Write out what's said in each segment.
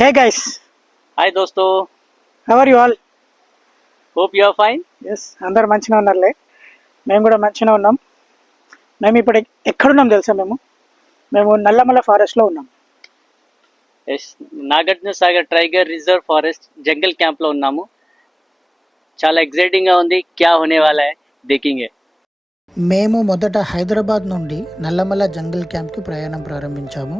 Hey guys, Hi dosto, how are you all? hope you are fine. Yes అందరు మంచిగా ఉన్నారులే. మేము కూడా మంచిగా ఉన్నాం. మేము ఇప్పుడు ఎక్కడున్నాం తెలుసా? మేము నల్లమల ఫారెస్ట్లో ఉన్నాం. Yes, Nagarjuna Sagar tiger reserve forest jungle camp లో ఉన్నాము. చాలా ఎక్సైటింగ్ గా ఉంది. క్యా హోనే వాలా హై దేఖేంగే. మేము మొదట హైదరాబాద్ నుండి నల్లమల జంగల్ క్యాంప్కి ప్రయాణం ప్రారంభించాము.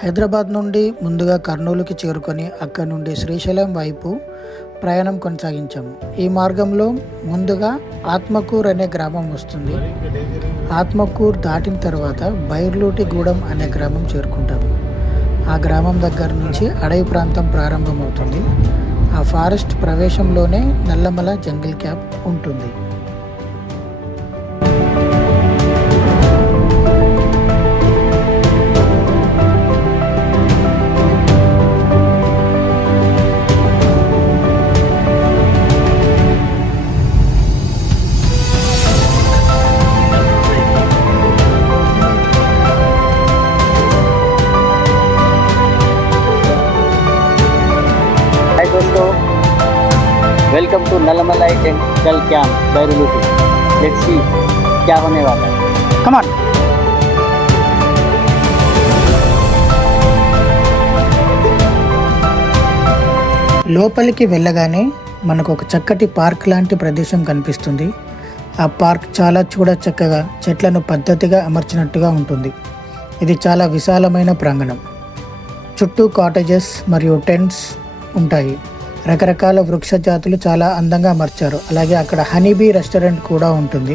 హైదరాబాద్ నుండి ముందుగా కర్నూలుకి చేరుకొని అక్కడి నుండి శ్రీశైలం వైపు ప్రయాణం కొనసాగించాము. ఈ మార్గంలో ముందుగా ఆత్మకూర్ అనే గ్రామం వస్తుంది. ఆత్మకూర్ దాటిన తర్వాత బైర్లూటిగూడెం అనే గ్రామం చేరుకుంటాము. ఆ గ్రామం దగ్గర నుంచి అడవి ప్రాంతం ప్రారంభమవుతుంది. ఆ ఫారెస్ట్ ప్రవేశంలోనే నల్లమల జంగిల్ క్యాంప్ ఉంటుంది. हाय दोस्तों, welcome to Nallamalai jungle camp Bairluty. Let's see क्या होने वाला है. Come on. లోపలికి వెళ్ళగానే మనకు ఒక చక్కటి పార్క్ లాంటి ప్రదేశం కనిపిస్తుంది. ఆ పార్క్ చాలా చక్కగా చెట్లను పద్ధతిగా అమర్చినట్టుగా ఉంటుంది. ఇది చాలా విశాలమైన ప్రాంగణం. చుట్టూ కాటేజెస్ మరియు టెంట్స్ ఉంటాయి. రకరకాల వృక్ష జాతులు చాలా అందంగా అమర్చారు. అలాగే అక్కడ హనీబీ రెస్టారెంట్ కూడా ఉంటుంది.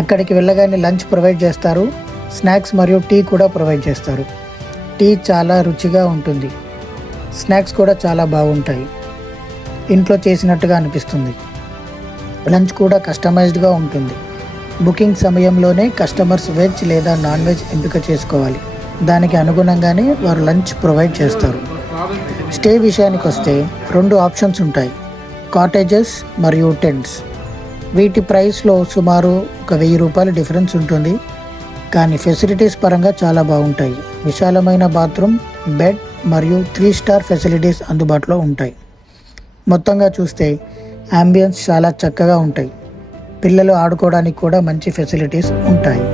అక్కడికి వెళ్ళగానే లంచ్ ప్రొవైడ్ చేస్తారు. స్నాక్స్ మరియు టీ కూడా ప్రొవైడ్ చేస్తారు. టీ చాలా రుచిగా ఉంటుంది. స్నాక్స్ కూడా చాలా బాగుంటాయి. ఇంట్లో చేసినట్టుగా అనిపిస్తుంది. లంచ్ కూడా కస్టమైజ్డ్గా ఉంటుంది. బుకింగ్ సమయంలోనే కస్టమర్స్ వెజ్ లేదా నాన్ వెజ్ ఎంపిక చేసుకోవాలి. దానికి అనుగుణంగానే వారు లంచ్ ప్రొవైడ్ చేస్తారు. స్టే విషయానికి వస్తే 2 ఆప్షన్స్ ఉంటాయి, కాటేజెస్ మరియు టెంట్స్. వీటి ప్రైస్లో సుమారు ₹1000 డిఫరెన్స్ ఉంటుంది. కానీ ఫెసిలిటీస్ పరంగా చాలా బాగుంటాయి. విశాలమైన బాత్రూమ్, బెడ్ మరియు 3 స్టార్ ఫెసిలిటీస్ అందుబాటులో ఉంటాయి. మొత్తంగా చూస్తే అంబియన్స్ చాలా చక్కగా ఉంటాయి. పిల్లలు ఆడుకోవడానికి కూడా మంచి ఫెసిలిటీస్ ఉంటాయి.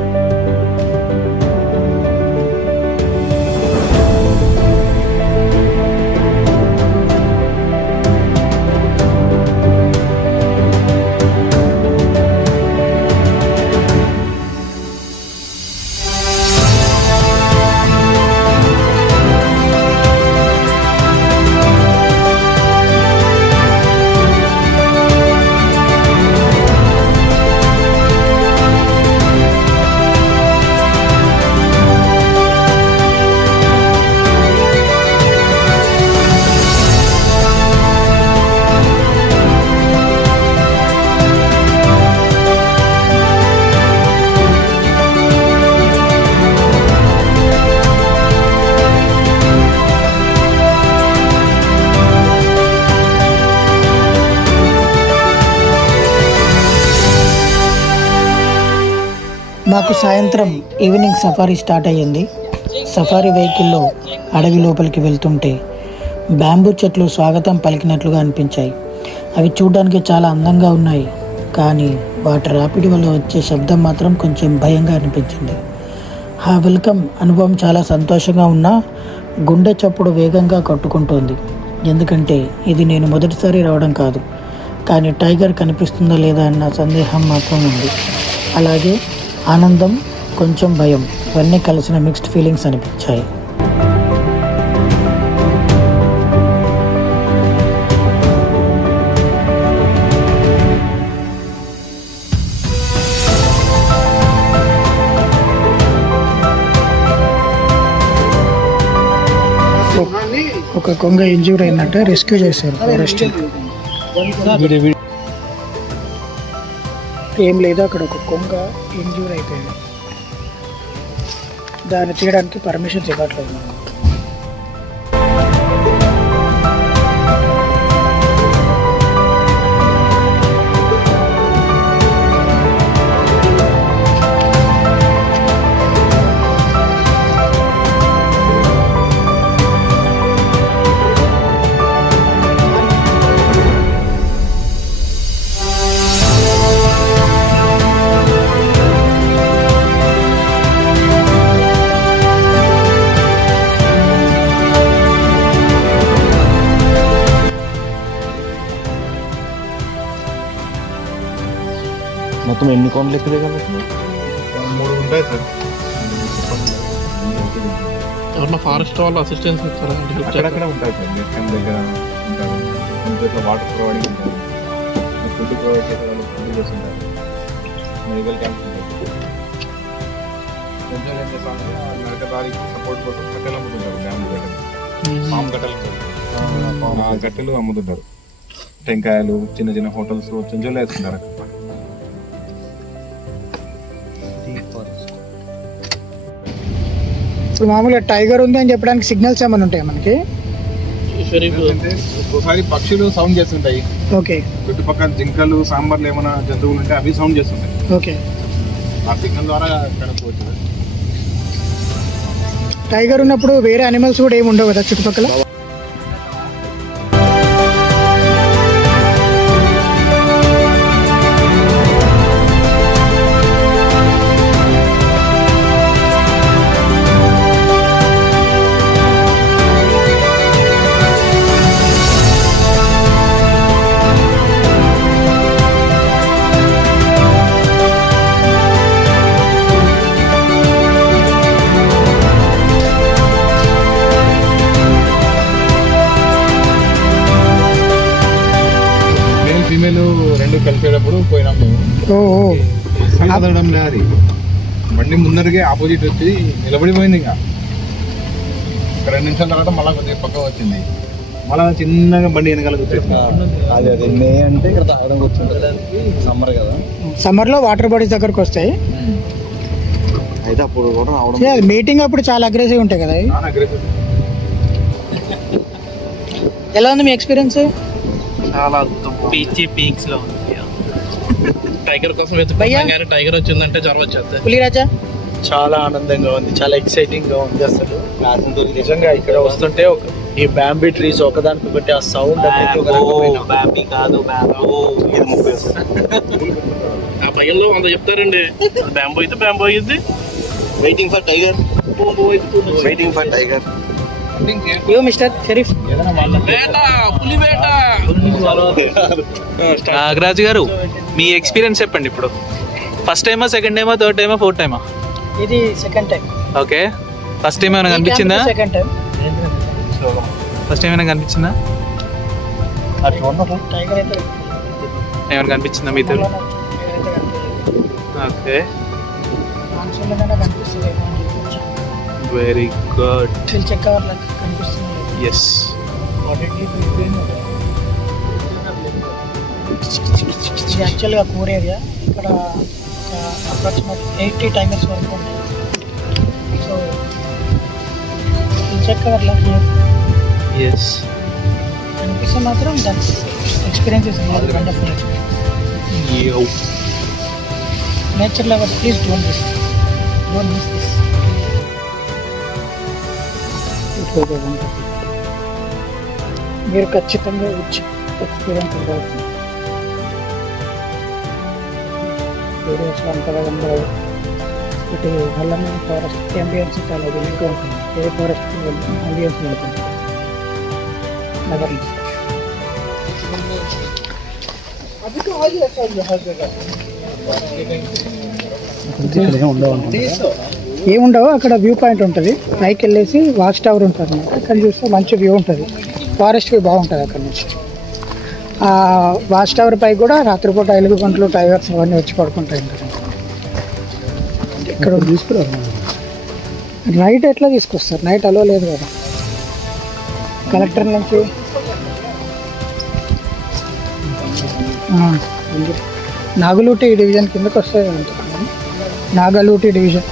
మాకు సాయంత్రం ఈవినింగ్ సఫారీ స్టార్ట్ అయ్యింది. సఫారీ వెహికల్లో అడవి లోపలికి వెళ్తుంటే బ్యాంబూ చెట్లు స్వాగతం పలికినట్లుగా అనిపించాయి. అవి చూడడానికి చాలా అందంగా ఉన్నాయి. కానీ వాటి రాపిడి వల్ల వచ్చే శబ్దం మాత్రం కొంచెం భయంగా అనిపించింది. ఆ వెల్కమ్ అనుభవం చాలా సంతోషంగా ఉన్నా గుండె చప్పుడు వేగంగా కొట్టుకుంటోంది. ఎందుకంటే ఇది నేను మొదటిసారి రావడం కాదు, కానీ టైగర్ కనిపిస్తుందా లేదా అన్న సందేహం మాత్రం ఉంది. అలాగే ఆనందం, కొంచెం భయం ఇవన్నీ కలిసిన మిక్స్డ్ ఫీలింగ్స్ అనిపించాయి. ఒక కొంగ ఇంజ్యూర్ అయిందంటే రెస్క్యూ చేశారు ఫారెస్ట్. ఏం లేదు, అక్కడ ఒక కొంగ ఇంజ్యూర్ అయిపోయింది. దాన్ని తీయడానికి పర్మిషన్స్ ఇవ్వట్లేదు. మొత్తం ఎన్ని కోన్లు ఎక్కువ కాబట్టి 3 ఉంటాయి సార్. ఎవరన్నా ఫారెస్ట్ వాళ్ళు అసిస్టెన్స్ ఇస్తారా? అక్కడక్కడ ఉంటాయి సార్. బేస్ క్యాంప్ దగ్గర ఉంటారు. కొన్ని చోట్ల వాటర్ ప్రొవైడింగ్ ఉంటుంది. ఫుడ్ ప్రొవైడ్ చేసే వాళ్ళు ఫుడ్ చేస్తుంటారు. మెడికల్ క్యాంప్స్ ఉంటాయి. కొంచెం ఏం చేస్తామంటే నరకదారికి సపోర్ట్ కోసం కట్టెలు అమ్ముతుంటారు. డ్యామ్ దగ్గర పాము కట్టెలు ఆ కట్టెలు అమ్ముతుంటారు. టెంకాయలు చిన్న చిన్న హోటల్స్ చెంచోళ్ళు వేసుకుంటారు. ఇప్పుడు మామూలుగా టైగర్ ఉంది అని చెప్పడానికి సిగ్నల్స్ ఏమైనా ఉంటాయి మనకి? అంటే ఒకసారి పక్షులు సౌండ్ చేస్తుంటాయి. ఓకే. చుట్టుపక్కల జింకలు సాంబార్లు ఏమైనా జంతువులు ఉంటే అవి సౌండ్ చేస్తుంటాయి. ఓకే. ఆ సిగ్నల్ ద్వారా కనుక్కోవచ్చు. టైగర్ ఉన్నప్పుడు వేరే అనిమల్స్ కూడా ఏమి ఉండవు కదా చుట్టుపక్కల? ఫీమేల్ రెండు కలిసేటప్పుడు పోయినాం మేము. కదలడం లేదు అది. బండి ముందరికే ఆపోజిట్ వచ్చి నిలబడిపోయింది. ఇంకా 2 నిమిషాల తర్వాత మళ్ళీ కొద్దిగా పక్క వచ్చింది. మళ్ళీ చిన్నగా బండి వెనకాల కూర్చొచ్చింది. అది మే అంటే ఇక్కడ తాగడం కూర్చుంటుంది. సమ్మర్ కదా, సమ్మర్లో వాటర్ బాడీస్ దగ్గరకు వస్తాయి. అయితే అప్పుడు కూడా రావడం. మీటింగ్ అప్పుడు చాలా అగ్రెసివ్ ఉంటాయి కదా. చాలా aggressive. ఎలా ఉంది మీ ఎక్స్పీరియన్స్? చాలా పీక్స్ లో ఉంది. టైగర్ కోసం వెతుకున్నాం కానీ టైగర్ వచ్చిందంటే జ్వరం వచ్చేస్తుంది. పులిరాజా చాలా ఆనందంగా ఉంది, చాలా ఎక్సైటింగ్ గా ఉంది. అసలు నిజంగా ఇక్కడ వస్తుంటే ఈ బ్యాంబీ ట్రీస్ ఒకదానికొకటి ఆ సౌండ్ అనేది బ్యాంబీ కాదు ఆ భయంలో 100 చెప్తారండి. బ్యాంబో అయితే బ్యాంబో అయ్యింది. Waiting for tiger, waiting for tiger. యో మిస్టర్ షరీఫ్. పులి వేట. నాగరాజు గారు, మీ ఎక్స్పీరియన్స్ చెప్పండి. ఇప్పుడు ఫస్ట్ టైమా, సెకండ్ టైమా, థర్డ్ టైమా, ఫోర్త్ టైమా? ఇది second time. Okay. First time ఏమైనా కనిపించిందా? Second time. ఫస్ట్ టైం ఏమైనా కనిపించిందా? టైగర్ అయితే ఏమైనా కనిపించిందా మీతో? Okay, very good. చెక్ కనిపిస్తుంది. ఎస్. ఇది యాక్చువల్గా పూర్ ఏరియా. ఇక్కడ అప్రాక్సిమేట్ 80 టైగర్స్ వరకు ఉన్నాయి. So check our luck here. Yes. కనిపిస్తే మాత్రం that's experience is wonderful experience. Nature lovers please don't miss this. మీరు ఖచ్చితంగా వచ్చి ఎక్స్పీరియన్స్ ఉండవచ్చు. ఏరియాస్లో అంతగా ఉండదు. ఇటు హల్లమైన ఫారెస్ట్ అంబియన్స్ చాలా యూనిక్గా ఉంటుంది. ఏ ఫారెస్ట్ అంబియన్స్ ఉంటుంది నగర్. ఏముండవు, అక్కడ వ్యూ పాయింట్ ఉంటుంది. పైకి వెళ్ళేసి వాచ్ టవర్ ఉంటుంది అన్నమాట. అక్కడ చూస్తే మంచి వ్యూ ఉంటుంది. ఫారెస్ట్ వ్యూ బాగుంటుంది అక్కడ నుంచి. ఆ వాచ్ టవర్ పై కూడా రాత్రిపూట ఎలుగుబంట్లు, టైగర్స్ అవన్నీ వచ్చి పడుకుంటాయి. ఇక్కడ తీసుకురారు. నైట్ ఎట్లా తీసుకొస్తారు? నైట్ అలో లేదు కదా. కలెక్టర్ నుంచి నాగలూటి డివిజన్ కిందకి వస్తాయి అంటున్నాను. నాగలూటి డివిజన్.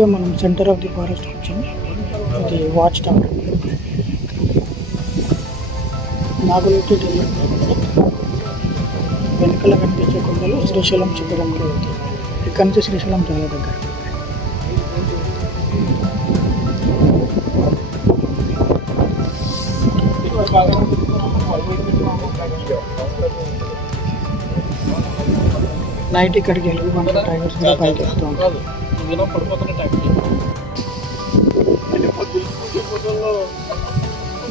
కరెక్ట్గా మనం సెంటర్ ఆఫ్ ది ఫారెస్ట్ వచ్చాం. ఇది వాచ్ టవర్, నాగులకి వెనకాల కనిపించే కొండలు శ్రీశైలం శిఖరంలో ఉంది. ఇక్కడ నుంచి శ్రీశైలం చాలా దగ్గర. నైట్ ఇక్కడికి ఎలుగుబంట టైగర్స్ కూడా పైకి ఎక్కుతూ ఉంటారు.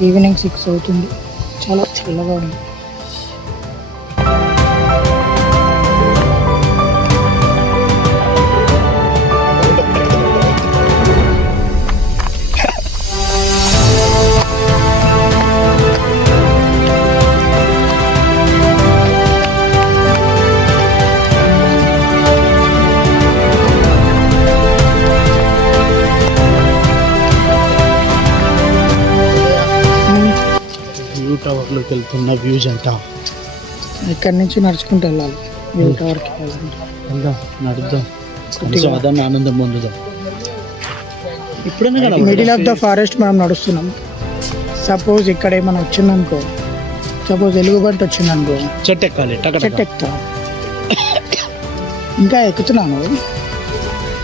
ఈవినింగ్ 6 అవుతుంది, చాలా చల్లగా ఉంది. వ్యూ టవర్లోకి వెళ్తున్న వ్యూస్ అంతా. ఇక్కడ నుంచి నడుచుకుంటూ వెళ్ళాలి వ్యూ టవర్కి వెళ్ళాలంటే. వెళ్దాం, నడుద్దాం, సాధారణ ఆనందం పొందుదాం. ఇప్పుడైనా కదా మిడిల్ ఆఫ్ ద ఫారెస్ట్ మనం నడుస్తున్నాం. సపోజ్ ఇక్కడ ఏమైనా వచ్చిందనుకో, సపోజ్ ఎలుగుబంటి వచ్చిందనుకో, చెట్టు ఎక్కాలి, చెట్టు ఎక్కుతా. ఇంకా ఎక్కుతున్నాను,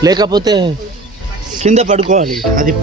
లేకపోతే కింద పడుకోవాలి. అది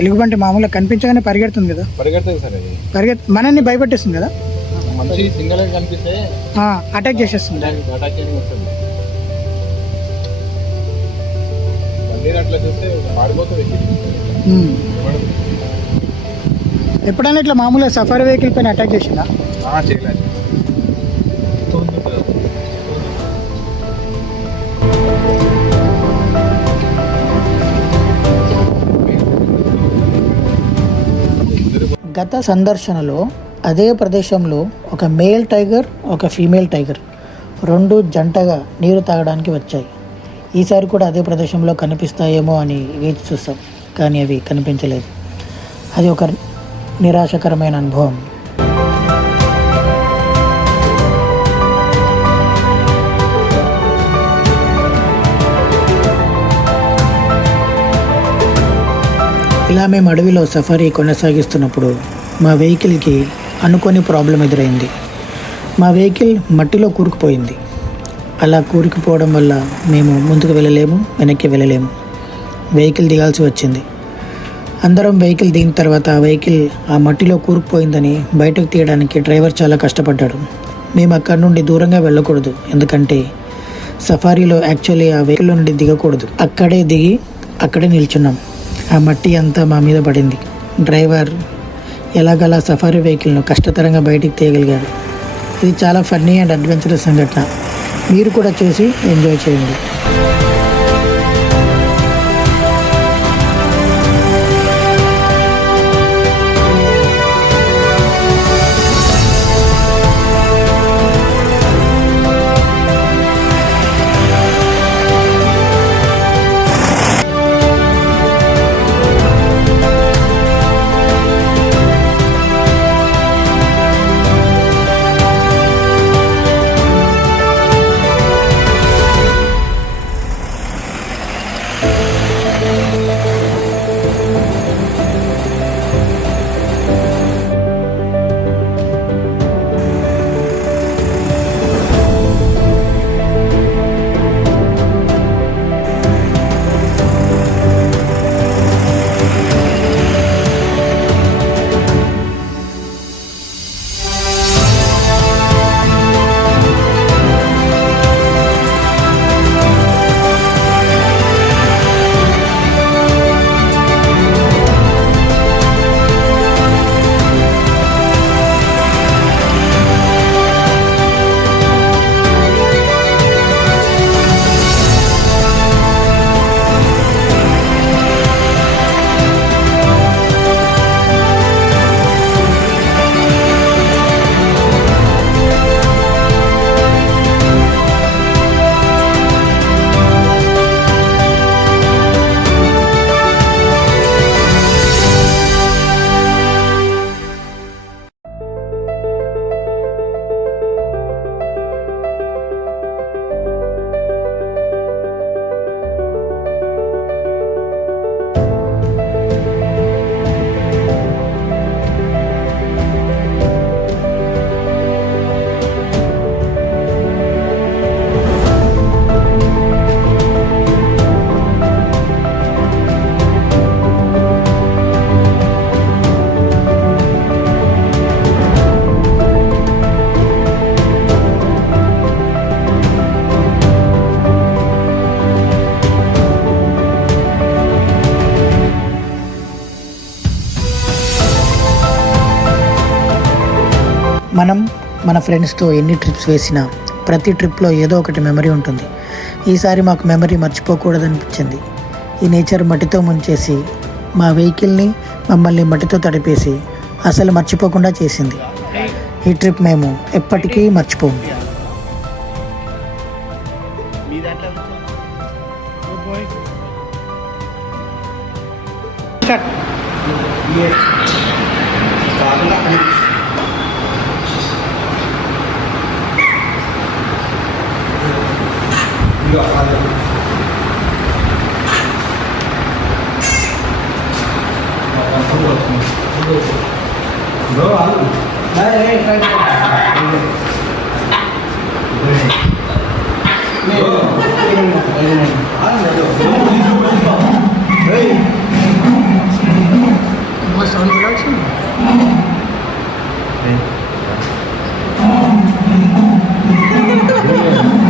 ఎలుగుబంటి మామూలుగా కనిపించగానే పరిగెడుతుంది కదా, పరిగెడుతుంది సార్ అది. మనల్ని భయపెట్టేస్తుంది కదా, మంచి సింగల్ కనిపిస్తే అటాక్ చేసేస్తుంది. అటాక్ చేయడానికి వస్తుంది. బండి అట్లా చూస్తే పాడిపోతుంది. ఎప్పుడైనా ఇట్లా మామూలుగా సఫారీ వెహికల్ పైన అటాక్ చేసిందా? చేయలేదు. గత సందర్శనలో అదే ప్రదేశంలో ఒక మేల్ టైగర్, ఒక ఫీమేల్ టైగర్ రెండు జంటగా నీరు తాగడానికి వచ్చాయి. ఈసారి కూడా అదే ప్రదేశంలో కనిపిస్తాయేమో అని వేచి చూస్తాం, కానీ అవి కనిపించలేదు. అది ఒక నిరాశకరమైన అనుభవం. ఇలా మేము అడవిలో సఫారీ కొనసాగిస్తున్నప్పుడు మా వెహికల్కి అనుకోని ప్రాబ్లం ఎదురైంది. మా వెహికల్ మట్టిలో కూరుకుపోయింది. అలా కూరుకుపోవడం వల్ల మేము ముందుకు వెళ్ళలేము, వెనక్కి వెళ్ళలేము. వెహికల్ దిగాల్సి వచ్చింది. అందరం వెహికల్ దిగిన తర్వాత ఆ వెహికల్ ఆ మట్టిలో కూరుకుపోయిందని బయటకు తీయడానికి డ్రైవర్ చాలా కష్టపడ్డాడు. మేము అక్కడి నుండి దూరంగా వెళ్ళకూడదు, ఎందుకంటే సఫారీలో యాక్చువల్లీ ఆ వెహికల్ నుండి దిగకూడదు. అక్కడే దిగి అక్కడే నిల్చున్నాం. ఆ మట్టి అంతా మా మీద పడింది. డ్రైవర్ ఎలాగలా సఫారీ వెహికల్ను కష్టతరంగా బయటికి తీయగలిగాడు. ఇది చాలా ఫన్నీ అండ్ అడ్వెంచరస్ సంఘటన. మీరు కూడా చూసి ఎంజాయ్ చేయండి. మనం మన ఫ్రెండ్స్తో ఎన్ని ట్రిప్స్ వేసినా ప్రతి ట్రిప్లో ఏదో ఒకటి మెమరీ ఉంటుంది. ఈసారి మాకు మెమరీ మర్చిపోకూడదనిపించింది. ఈ నేచర్ మట్టితో ముంచేసి మా వెహికల్ని మమ్మల్ని మట్టితో తడిపేసి అసలు మర్చిపోకుండా చేసింది. ఈ ట్రిప్ మేము ఎప్పటికీ మర్చిపోము.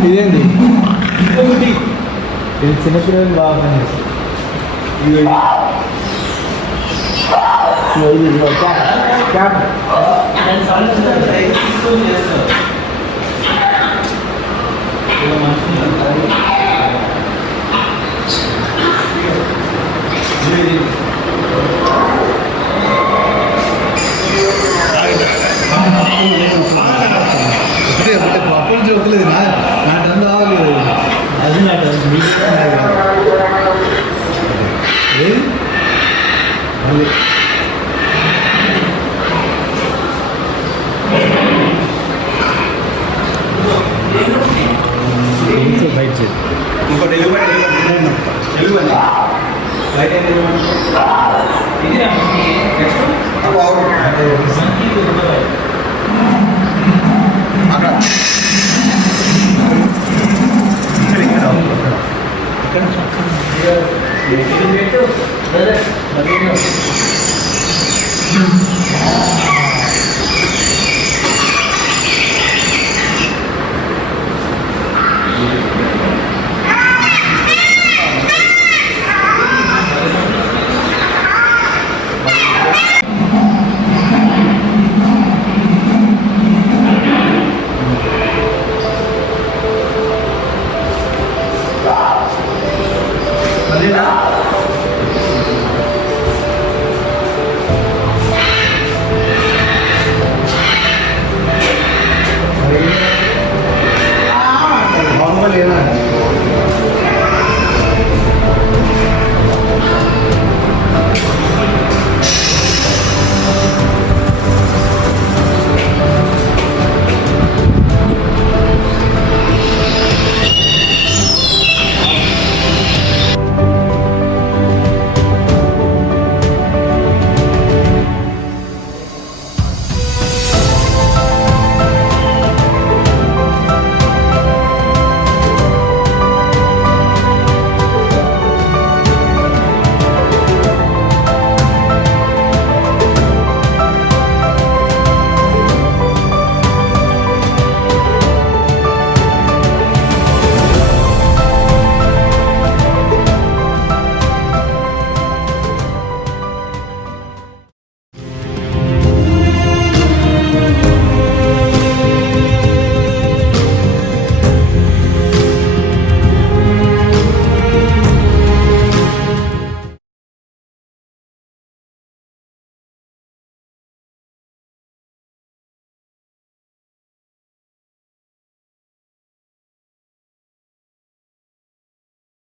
ఇదేంటి ఇది చిన్నపిల్లలు బాగా అప్పుడు చెప్పలేదు నాటంతా అది నాట బయట